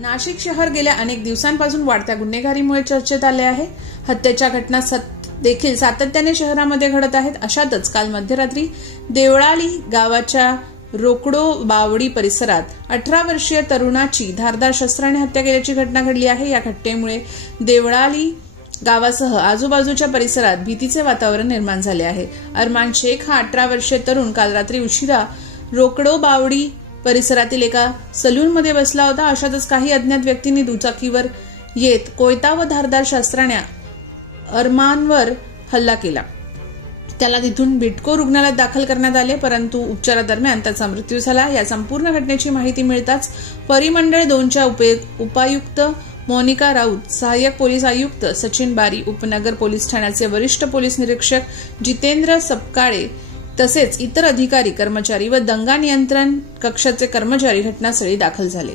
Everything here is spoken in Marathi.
नाशिक शहर गेल्या अनेक दिवसांपासून वाढत्या गुन्हेगारीमुळे चर्चेत आले आहे. हत्येच्या घटना देखील सातत्याने शहरामध्ये घडत आहेत. अशातच काल मध्यरात्री देवळाली गावाच्या रोकडो बावडी परिसरात 18 वर्षीय तरुणाची धारदार शस्त्राने हत्या केल्याची घटना घडली आहे. या घटनेमुळे देवळाली गावासह आजूबाजूच्या परिसरात भीतीचे वातावरण निर्माण झाले आहे. अरमान शेख हा 18 वर्षीय तरुण काल रात्री उशिरा रोकडो बावडी परिसरातील एका सलूनमध्ये बसला होता. अशातच काही अज्ञात व्यक्तींनी दुचाकीवर येत कोयता व धारदार शस्त्राने अरमानवर हल्ला केला. त्याला तिथून बिटको रुग्णालयात दाखल करण्यात आले, परंतु उपचारादरम्यान त्याचा मृत्यू झाला. या संपूर्ण घटनेची माहिती मिळताच परिमंडळ 2च्या उपायुक्त मोनिका राऊत, सहाय्यक पोलीस आयुक्त सचिन बारी, उपनगर पोलीस ठाण्याचे वरिष्ठ पोलीस निरीक्षक जितेंद्र सपकाळे तसेच इतर अधिकारी कर्मचारी व दंगा नियंत्रण कक्षाचे कर्मचारी घटनास्थळी दाखल झाले.